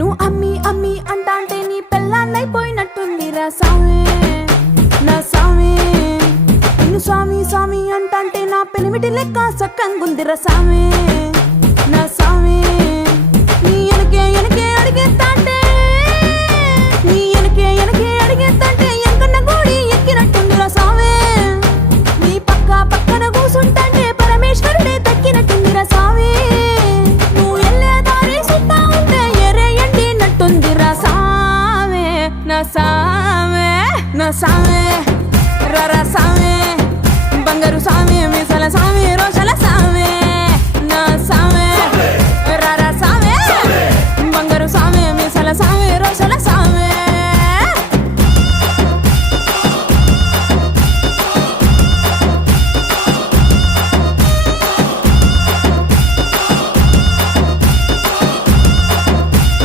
నిన్ను అమ్మి అమ్మి అంటాంటే నీ పెళ్ళాన్నైపోయినట్టుందిరా సామి నా సామి. నిన్ను స్వామి స్వామి అంటాంటే నా పెనిమిటి లెక్క సక్కంగుందిరా సామి నా సామి. నీ ఎనకే ఎనకే అడిగేస్తాంటే నీ ఎనకే ఎనకే అడిగేస్తాంటే ఎంకన్న గోడి ఎక్కినట్టుందిరా సామి. నీ పక్క పక్కన కూసుంటాంటే పరమేశ్వరుడే దక్కినట్టుందిరా సామి. నువ్వు ఎల్లే దారి సుత్తా ఉంటే ఎరే ఎండినట్టుందిరా సామి నా సామి నా సామి.